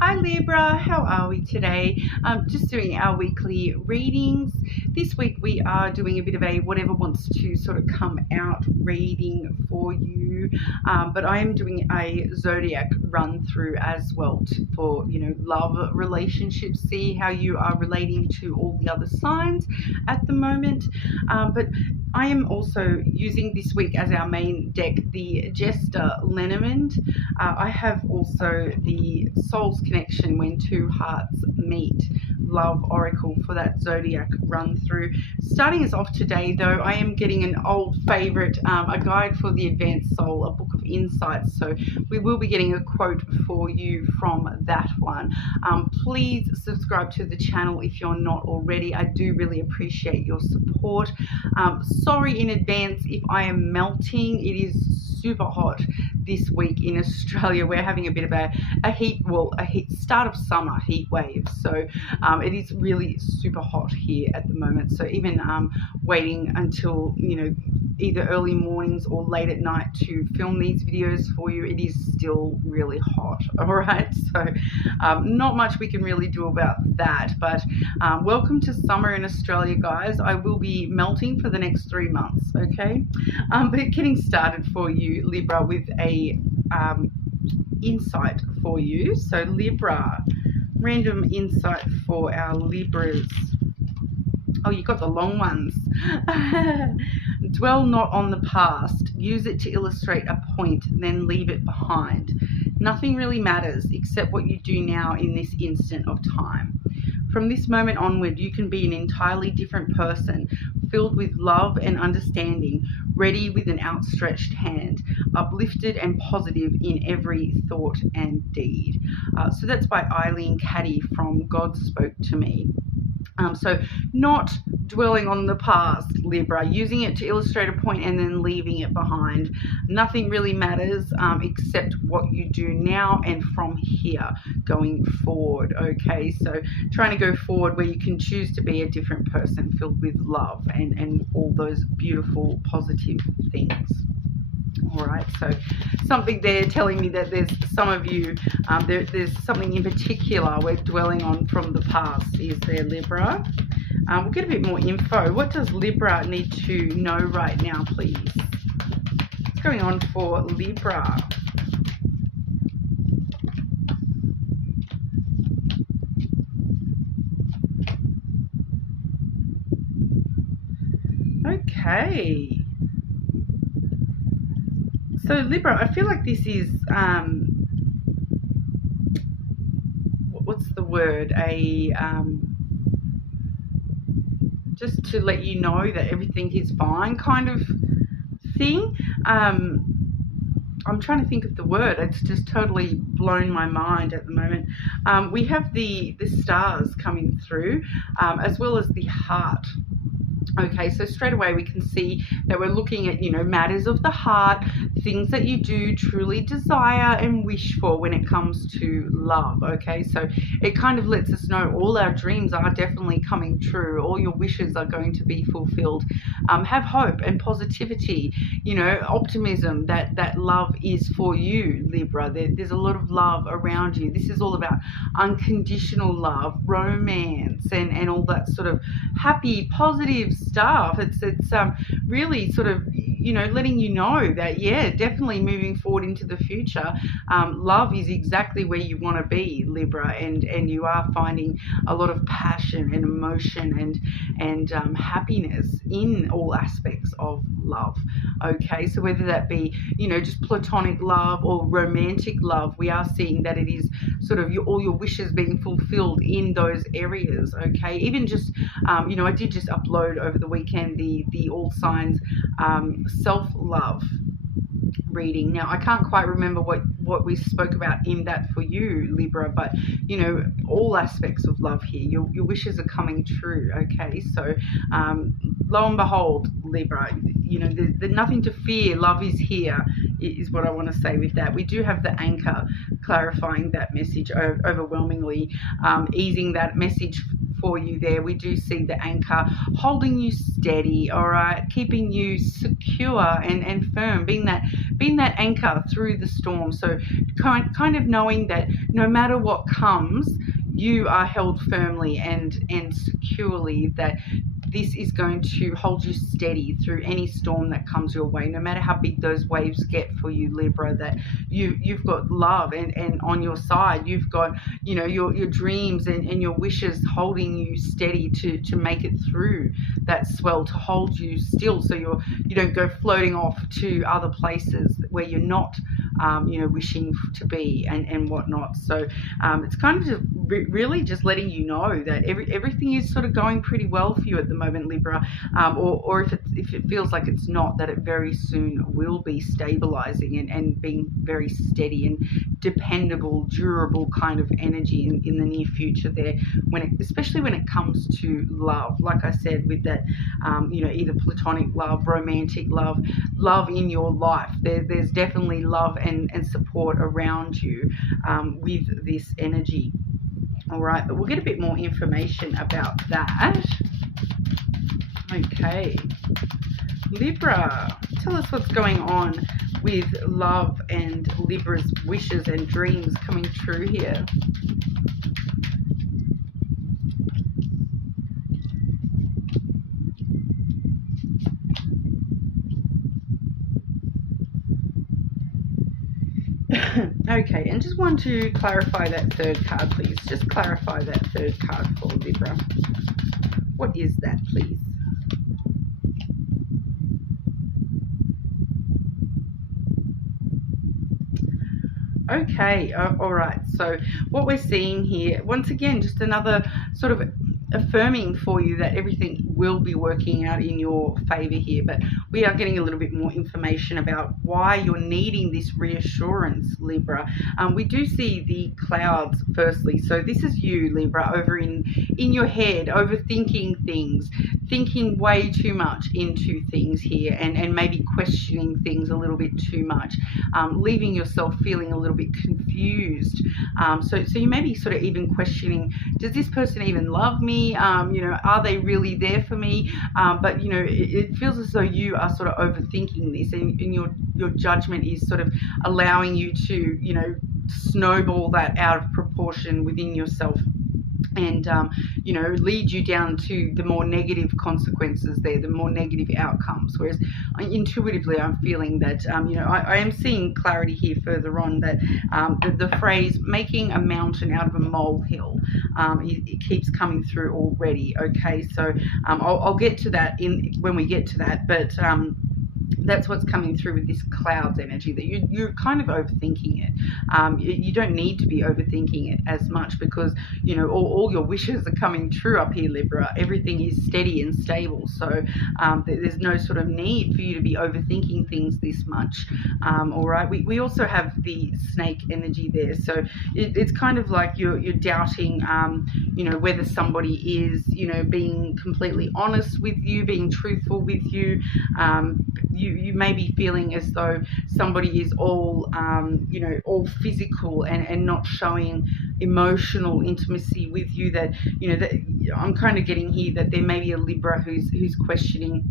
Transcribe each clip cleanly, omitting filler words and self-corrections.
Hi Libra, how are we today? Just doing our weekly readings. This week we are doing a bit of a whatever wants to sort of come out reading for you, but I am doing a zodiac run through as well for love, relationships, see how you are relating to all the other signs at the moment. But I am also using this week as our main deck the Jester Lenormand. I have also the Soul's Connection When Two Hearts Meet Love Oracle for that zodiac run through. Starting us off today, though, I am getting an old favorite, a guide for the advanced soul, a book of insights. So we will be getting a quote for you from that one. Please subscribe to the channel if you're not already. I do really appreciate your support. Sorry in advance if I am melting. It is super hot this week in Australia. We're having a bit of a heat start of summer heat wave, so it is really super hot here at the moment. So even waiting until either early mornings or late at night to film these videos for you, it is still really hot. All right, so not much we can really do about that, but welcome to summer in Australia, guys. I will be melting for the next 3 months, okay? But getting started for you, Libra, with a insight for you. So Libra, random insight for our Libras. Oh, you got the long ones. Dwell not on the past. Use it to illustrate a point, then leave it behind. Nothing really matters except what you do now in this instant of time. From this moment onward, you can be an entirely different person, filled with love and understanding, ready with an outstretched hand, uplifted and positive in every thought and deed. So that's by Eileen Caddy from God Spoke to Me. So not dwelling on the past, Libra, using it to illustrate a point and then leaving it behind. Nothing really matters except what you do now and from here going forward, okay? So trying to go forward where you can choose to be a different person filled with love and all those beautiful positive things. All right, so something there telling me that there's some of you, there's something in particular we're dwelling on from the past. Is there, Libra? We'll get a bit more info. What does Libra need to know right now, please? What's going on for Libra? Okay. So Libra, I feel like this is, what's the word? Just to let you know that everything is fine kind of thing. I'm trying to think of the word. It's just totally blown my mind at the moment. We have the stars coming through, as well as the heart. Okay, so straight away we can see that we're looking at, matters of the heart, things that you do truly desire and wish for when it comes to love, okay? So it kind of lets us know all our dreams are definitely coming true. All your wishes are going to be fulfilled. Have hope and positivity, optimism that love is for you, Libra. There's a lot of love around you. This is all about unconditional love, romance, and all that sort of happy, positive stuff. It's really sort of letting you know that, yeah, definitely moving forward into the future, love is exactly where you want to be, Libra, and you are finding a lot of passion and emotion and happiness in all aspects of love. Okay, so whether that be just platonic love or romantic love, we are seeing that it is sort of all your wishes being fulfilled in those areas. Okay, even just I did just upload over the weekend the all signs self-love reading. Now I can't quite remember what we spoke about in that for you, Libra, but all aspects of love here, your wishes are coming true. Okay, so lo and behold, Libra, there's nothing to fear. Love is here, is what I want to say with that. We do have the anchor clarifying that message overwhelmingly, easing that message for you there. We do see the anchor holding you steady, all right, keeping you secure and firm, being that anchor through the storm. So kind of knowing that no matter what comes, you are held firmly and securely, that this is going to hold you steady through any storm that comes your way, no matter how big those waves get for you, Libra, that you've got love and on your side. You've got, you know, your dreams and your wishes holding you steady to make it through that swell, to hold you still so you don't go floating off to other places where you're not wishing to be and whatnot. So it's kind of just really just letting you know that everything is sort of going pretty well for you at the moment, Libra, or if it feels like it's not, that it very soon will be stabilizing and being very steady and dependable, durable kind of energy in the near future there, especially when it comes to love. Like I said, with that either platonic love, romantic love in your life, there's definitely love and support around you with this energy. All right, but we'll get a bit more information about that. Okay, Libra, tell us what's going on with love and Libra's wishes and dreams coming true here. Okay, and just want to clarify that third card, please. Just clarify that third card for Libra. What is that, please? Okay, all right. So what we're seeing here, once again, just another sort of affirming for you that everything will be working out in your favor here. But we are getting a little bit more information about why you're needing this reassurance, Libra. We do see the clouds firstly. So this is you, Libra, over in your head, overthinking things, thinking way too much into things here, and maybe questioning things a little bit too much, leaving yourself feeling a little bit confused. So you may be sort of even questioning, does this person even love me? Are they really there for me? But it feels as though you are sort of overthinking this, and your judgment is sort of allowing you to snowball that out of proportion within yourself, and lead you down to the more negative consequences there, the more negative outcomes. Whereas intuitively I'm feeling that I am seeing clarity here further on, that the phrase making a mountain out of a molehill, it keeps coming through already. Okay, so I'll get to that when we get to that, but that's what's coming through with this clouds energy, that you're kind of overthinking it. You don't need to be overthinking it as much, because all your wishes are coming true up here, Libra. Everything is steady and stable, so there's no sort of need for you to be overthinking things this much. All right, we also have the snake energy there, so it's kind of like you're doubting whether somebody is being completely honest with you, being truthful with you. You may be feeling as though somebody is all physical and not showing emotional intimacy with you. That that I'm kind of getting here that there may be a Libra who's questioning,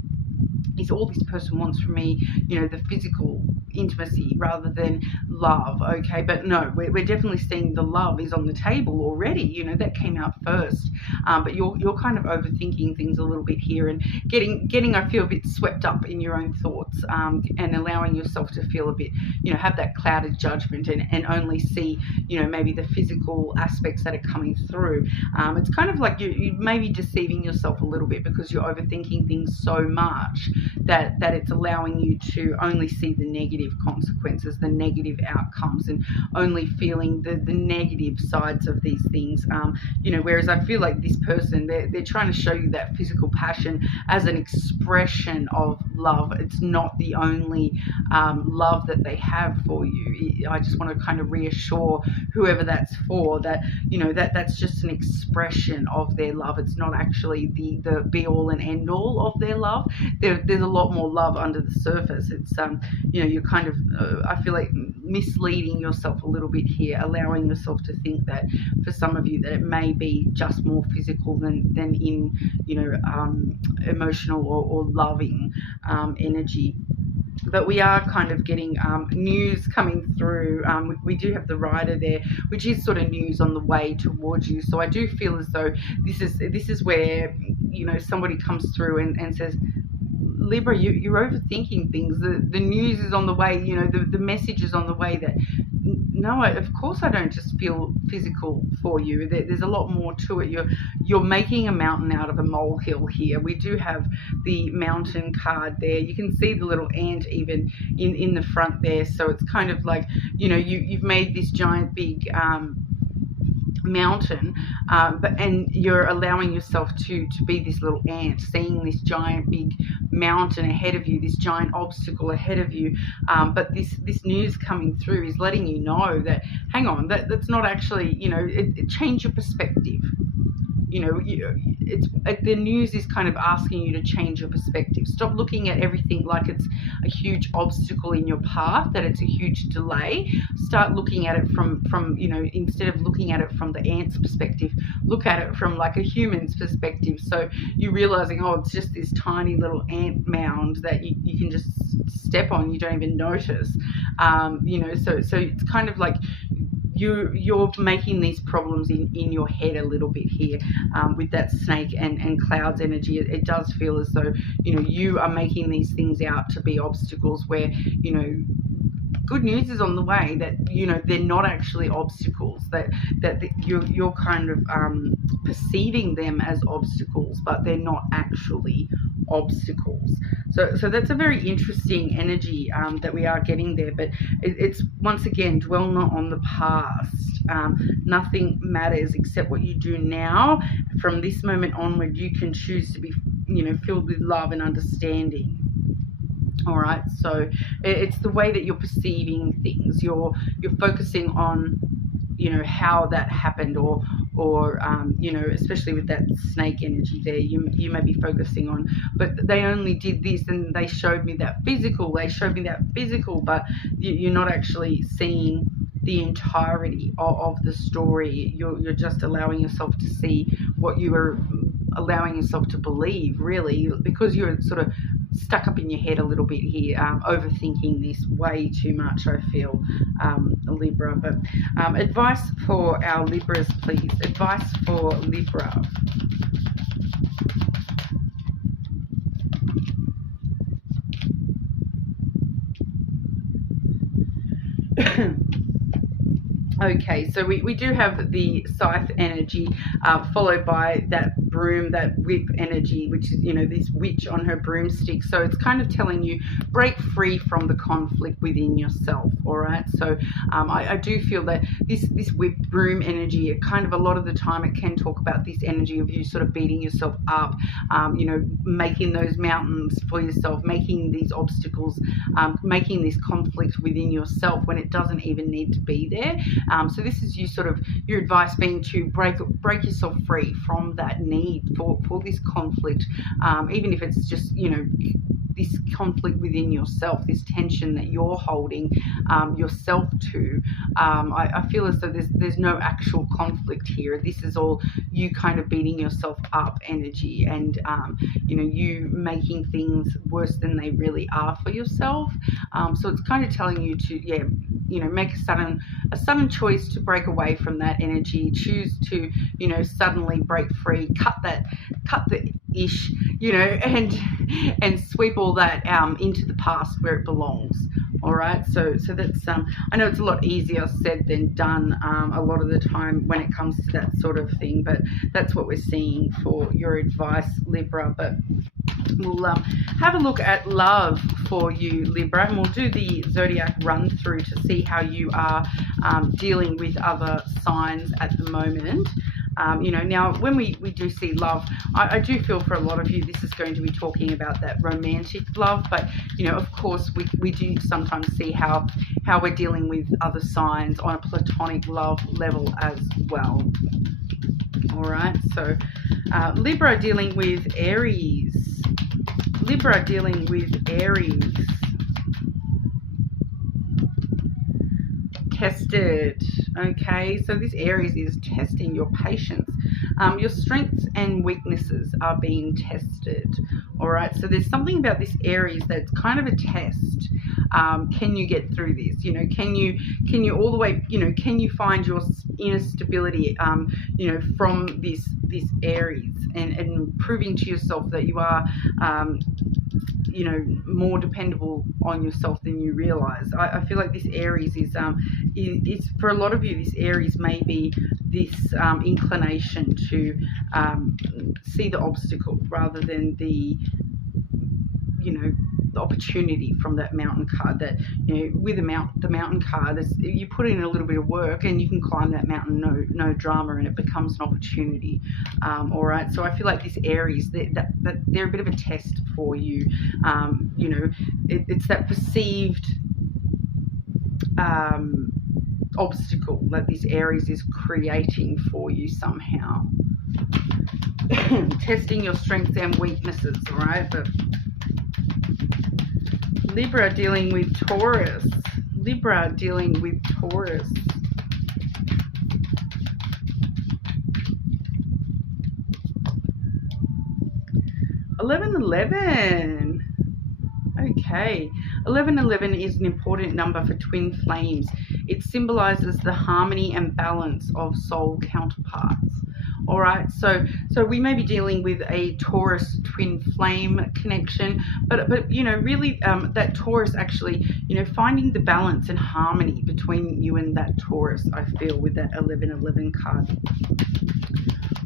is all this person wants from me, the physical intimacy rather than love. Okay, but no, we're definitely seeing the love is on the table already. That came out first, but you're kind of overthinking things a little bit here, and getting I feel a bit swept up in your own thoughts, and allowing yourself to feel a bit, have that clouded judgment and only see maybe the physical aspects that are coming through. It's kind of like you may be deceiving yourself a little bit, because you're overthinking things so much that it's allowing you to only see the negative consequences, the negative outcomes, and only feeling the negative sides of these things. Whereas I feel like this person, they're trying to show you that physical passion as an expression of love. It's not the only love that they have for you. I just want to kind of reassure whoever that's for that that's just an expression of their love. It's not actually the be all and end all of their love. There's a lot more love under the surface. It's you're kind of, I feel like misleading yourself a little bit here, allowing yourself to think that for some of you that it may be just more physical than in, you know, emotional or loving energy. But we are kind of getting news coming through. We do have the rider there, which is sort of news on the way towards you. So I do feel as though this is where, you know, somebody comes through and says, Libra, you're overthinking things. The news is on the way, you know, the message is on the way that, no, of course I don't just feel physical for you. There's a lot more to it. You're making a mountain out of a molehill here. We do have the mountain card there. You can see the little ant even in the front there. So it's kind of like, you know, you've made this giant big mountain, and you're allowing yourself to be this little ant, seeing this giant big mountain ahead of you, this giant obstacle ahead of you, but this news coming through is letting you know that, hang on, that's not actually, you know, it change your perspective. You know, the news is kind of asking you to change your perspective. Stop looking at everything like it's a huge obstacle in your path, that it's a huge delay. Start looking at it from you know, instead of looking at it from the ant's perspective, look at it from like a human's perspective. So you're realizing, oh, it's just this tiny little ant mound that you can just step on, you don't even notice. You know, so it's kind of like you're making these problems in your head a little bit here, with that snake and clouds energy. It does feel as though, you know, you are making these things out to be obstacles where, you know, good news is on the way, that, you know, they're not actually obstacles, that you're kind of perceiving them as obstacles, but they're not actually obstacles. So that's a very interesting energy that we are getting there. But it's once again, dwell not on the past. Nothing matters except what you do now. From this moment onward, you can choose to be, you know, filled with love and understanding. All right, so it's the way that you're perceiving things. You're focusing on, you know, how that happened, or you know, especially with that snake energy there, you may be focusing on, but they only did this and they showed me that physical, but you're not actually seeing the entirety of the story. You're just allowing yourself to see what you are allowing yourself to believe, really, because you're sort of stuck up in your head a little bit here, overthinking this way too much, I feel, Libra. But advice for our Libras, please. Advice for Libra. Okay, so we do have the scythe energy, followed by that broom, that whip energy, which is, you know, this witch on her broomstick. So it's kind of telling you, break free from the conflict within yourself. All right, so I do feel that this whip broom energy, it kind of, a lot of the time, it can talk about this energy of you sort of beating yourself up, you know, making those mountains for yourself, making these obstacles, making this conflict within yourself when it doesn't even need to be there. So this is you sort of, your advice being to break yourself free from that need for this conflict, even if it's just, you know, this conflict within yourself, this tension that you're holding yourself to. I feel as though there's no actual conflict here. This is all you kind of beating yourself up energy, and you know, you making things worse than they really are for yourself. So it's kind of telling you to, yeah, you know, make a sudden choice to break away from that energy. Choose to, you know, suddenly break free, cut the ish, you know, and sweep all that into the past where it belongs. All right, so that's I know it's a lot easier said than done a lot of the time when it comes to that sort of thing, but that's what we're seeing for your advice, Libra. But we'll have a look at love for you, Libra, and we'll do the zodiac run through to see how you are dealing with other signs at the moment. You know, now when we do see love, I do feel for a lot of you this is going to be talking about that romantic love, but you know, of course we do sometimes see how we're dealing with other signs on a platonic love level as well. All right, so Libra dealing with Aries. Libra dealing with Aries. tested. Okay, so this Aries is testing your patience. Your strengths and weaknesses are being tested. All right, so there's something about this Aries that's kind of a test. Can you get through this? You know, can you all the way, you know, can you find your inner stability, you know, from this Aries, and proving to yourself that you are, you know, more dependable on yourself than you realize. I feel like this Aries is for a lot of you, this Aries may be this inclination to see the obstacle rather than the, you know, the opportunity from that mountain card. That, you know, with the mountain card, you put in a little bit of work and you can climb that mountain, no drama, and it becomes an opportunity. All right, so I feel like this Aries, that they're a bit of a test for you. You know, it's that perceived obstacle that this Aries is creating for you somehow. Testing your strengths and weaknesses, all right? But Libra dealing with Taurus. Libra dealing with Taurus. $1111. Okay, 1111 is an important number for twin flames. It symbolizes the harmony and balance of soul counterparts. All right, so we may be dealing with a Taurus twin flame connection, but you know, really that Taurus actually, you know, finding the balance and harmony between you and that Taurus, I feel, with that 1111 card.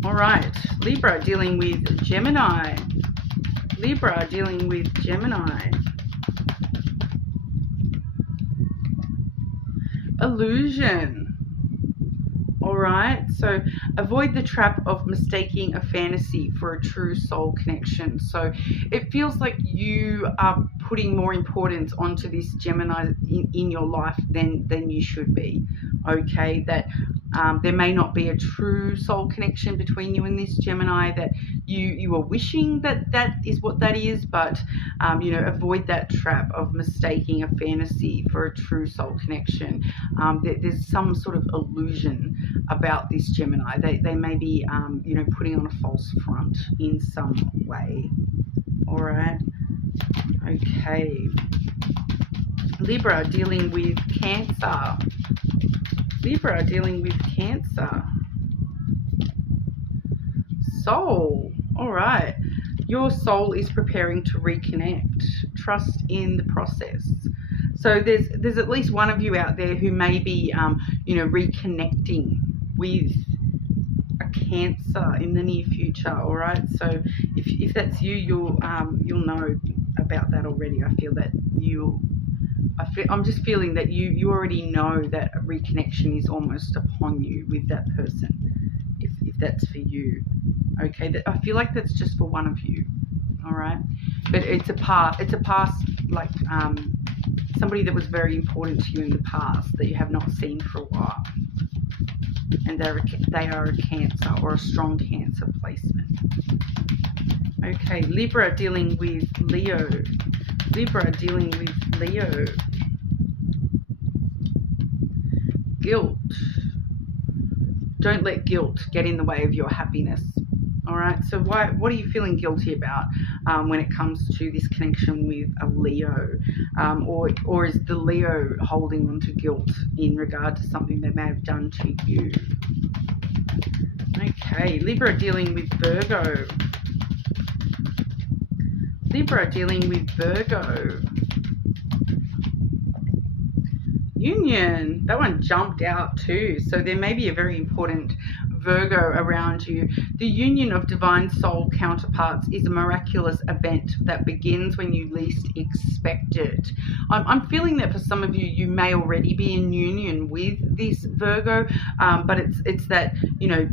All right, Libra dealing with Gemini. Libra dealing with Gemini. Illusion. All right, so avoid the trap of mistaking a fantasy for a true soul connection. So it feels like you are putting more importance onto this Gemini in your life than you should be. Okay, that there may not be a true soul connection between you and this Gemini, that you are wishing that is what that is, but you know, avoid that trap of mistaking a fantasy for a true soul connection. There's some sort of illusion about this Gemini. They may be you know, putting on a false front in some way. All right, okay. Libra dealing with Cancer. Libra dealing with Cancer. Soul. All right. Your soul is preparing to reconnect. Trust in the process. So there's at least one of you out there who may be, you know, reconnecting with a Cancer in the near future. All right. So if that's you, you'll know about that already. I feel that I'm just feeling that you already know that a reconnection is almost upon you with that person, if that's for you. Okay, I feel like that's just for one of you. All right, but it's a past, like somebody that was very important to you in the past that you have not seen for a while, and they are a Cancer or a strong Cancer placement. Okay, Libra dealing with Leo. Libra dealing with Leo. Guilt. Don't let guilt get in the way of your happiness. All right, so what are you feeling guilty about when it comes to this connection with a Leo? Or is the Leo holding on to guilt in regard to something they may have done to you? Okay, Libra dealing with Virgo. Libra dealing with Virgo. Union. That one jumped out too. So there may be a very important Virgo around you. The union of divine soul counterparts is a miraculous event that begins when you least expect it. I'm feeling that for some of you, you may already be in union with this Virgo, but it's that, you know,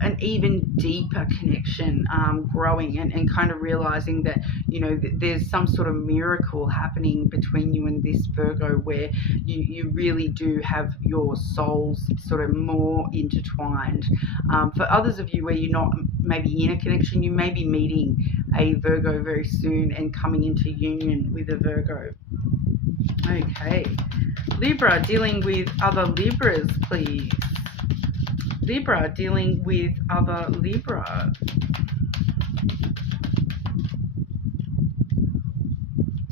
an even deeper connection growing, and kind of realizing that, you know, there's some sort of miracle happening between you and this Virgo, where you really do have your souls sort of more intertwined. For others of you where you're not maybe in a connection, you may be meeting a Virgo very soon and coming into union with a Virgo. Okay, Libra, dealing with other Libras, please. Libra, dealing with other Libra.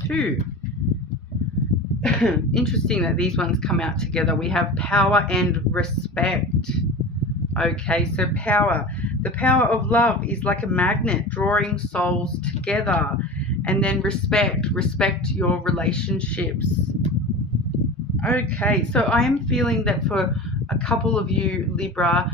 2. Interesting that these ones come out together. We have power and respect. Okay, so power. The power of love is like a magnet drawing souls together. And then respect. Respect your relationships. Okay, so I am feeling that for a couple of you, Libra,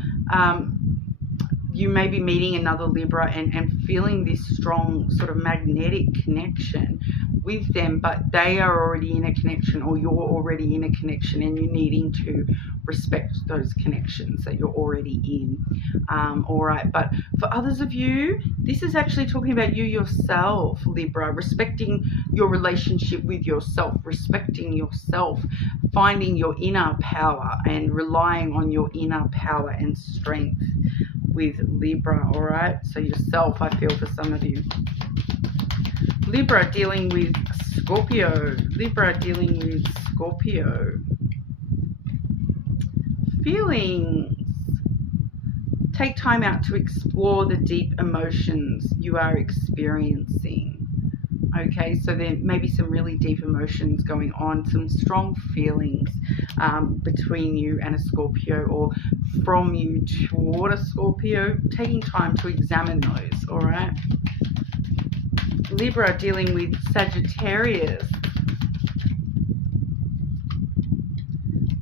you may be meeting another Libra and feeling this strong sort of magnetic connection with them, but they are already in a connection, or you're already in a connection, and you're needing to respect those connections that you're already in. All right, but for others of you, this is actually talking about you yourself, Libra, respecting your relationship with yourself, respecting yourself, finding your inner power and relying on your inner power and strength with Libra. All right, so yourself, I feel, for some of you. Libra, dealing with Scorpio. Libra, dealing with Scorpio. Feelings. Take time out to explore the deep emotions you are experiencing. Okay, so there may be some really deep emotions going on, some strong feelings between you and a Scorpio, or from you toward a Scorpio. Taking time to examine those, all right? Libra, dealing with Sagittarius.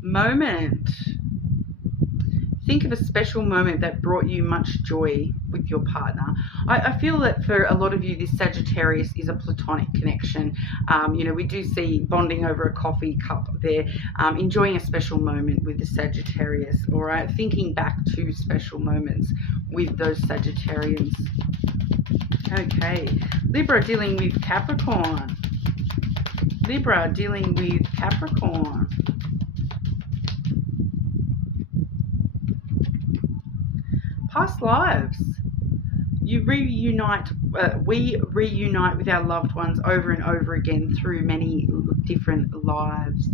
Moment. Think of a special moment that brought you much joy with your partner. I feel that for a lot of you, this Sagittarius is a platonic connection. You know, we do see bonding over a coffee cup there, enjoying a special moment with the Sagittarius, all right? Thinking back to special moments with those Sagittarians. Okay, Libra, dealing with Capricorn. Libra, dealing with Capricorn. Past lives. You reunite, we reunite with our loved ones over and over again through many different lives.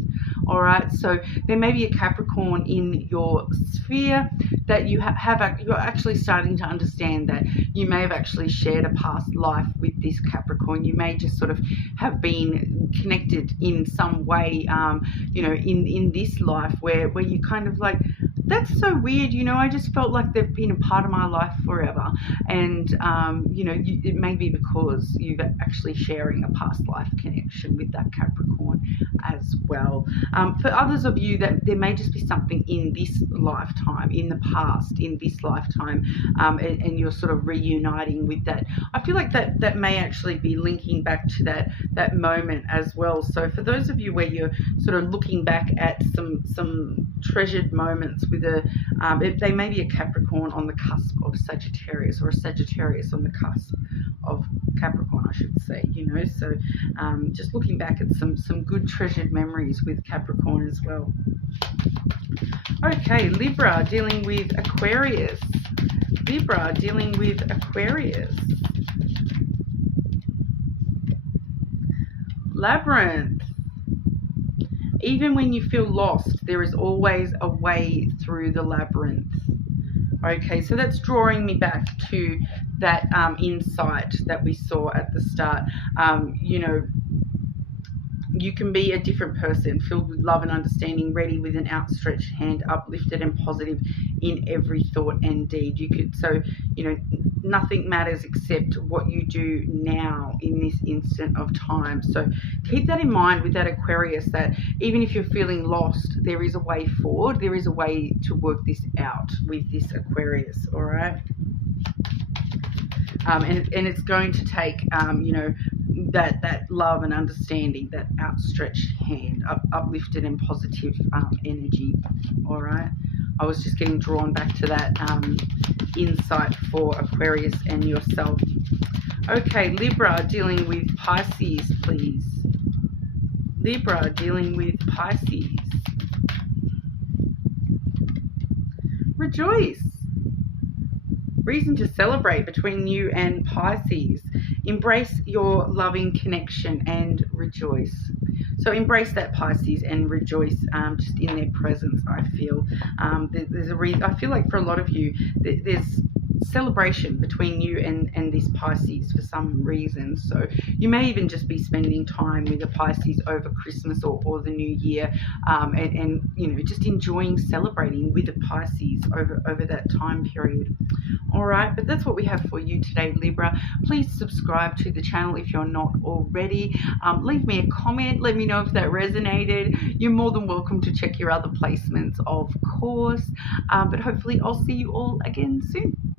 All right, so there may be a Capricorn in your sphere that you you're actually starting to understand that you may have actually shared a past life with this Capricorn. You may just sort of have been connected in some way, you know, in this life where you kind of like, that's so weird, you know, I just felt like they've been a part of my life forever. And, you know, it may be because you're actually sharing a past life connection with that Capricorn as well. For others of you, that there may just be something in this lifetime, in the past, in this lifetime, and you're sort of reuniting with that. I feel like that may actually be linking back to that moment as well. So for those of you where you're sort of looking back at some treasured moments with they may be a Capricorn on the cusp of Sagittarius, or a Sagittarius on the cusp of Capricorn, I should say, you know. So just looking back at some good treasured memories with Capricorn as well. Okay, Libra, dealing with Aquarius. Libra, dealing with Aquarius. Labyrinth. Even when you feel lost, there is always a way through the labyrinth. Okay, so that's drawing me back to that insight that we saw at the start. You know, you can be a different person, filled with love and understanding, ready with an outstretched hand, uplifted and positive in every thought and deed. You could, so, you know, nothing matters except what you do now in this instant of time. So keep that in mind with that Aquarius, that even if you're feeling lost, there is a way forward. There is a way to work this out with this Aquarius, all right? And it's going to take, you know, that love and understanding, that outstretched hand, uplifted and positive energy, all right? I was just getting drawn back to that insight for Aquarius and yourself. Okay, Libra, dealing with Pisces, please. Libra, dealing with Pisces. Rejoice. Reason to celebrate between you and Pisces. Embrace your loving connection and rejoice. So embrace that, Pisces, and rejoice just in their presence. I feel there's a reason. I feel like for a lot of you, there's celebration between you and this Pisces for some reason. So you may even just be spending time with a Pisces over Christmas or the New Year, and you know, just enjoying celebrating with a Pisces over that time period. All right, but that's what we have for you today, Libra. Please subscribe to the channel if you're not already. Leave me a comment. Let me know if that resonated. You're more than welcome to check your other placements, of course. But hopefully I'll see you all again soon.